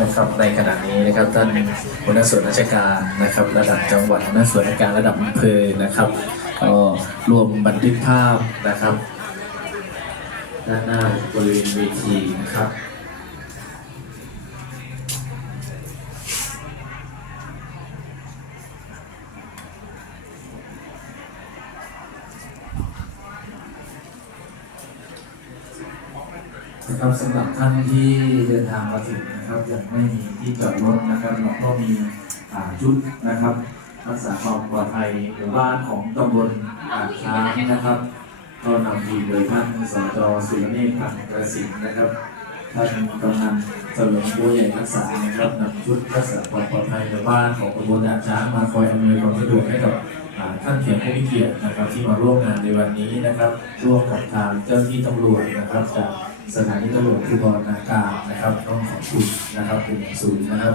นะครับในขณะนี้นะครับท่านหัวหน้าส่วนราชการนะครับ ระดับจังหวัดหัวหน้าส่วนราชการระดับอำเภอนะครับก็รวมบันทึกภาพนะครับ ด้านหน้าบริเวณเวทีนะครับ นะครับสำหรับท่านที่เดินทางมาถึงนะครับยังไม่มีที่จอดรถนะครับเราก็มีชุดนะครับ รักษาความปลอดภัยหมู่บ้านของตำบลอ่าช้างนะครับ ก็นำทีมโดยท่านสจสุรเนศพันธ์กระสินนะครับท่านกำนันเฉลิมบัวใหญ่รักษานะครับนำชุดรักษาความปลอดภัยหมู่บ้านของตำบลอ่าช้างมาคอยอำนวยความสะดวกให้กับท่านเขียนผู้มีเกียรตินะครับที่มาร่วมงานในวันนี้นะครับร่วมกับทางเจ้าหน้าที่ตำรวจนะครับจาก สถานีตำรวจภูธรนาการนะครับ ต้องขอบคุณนะครับเป็นอย่างสูงนะครับ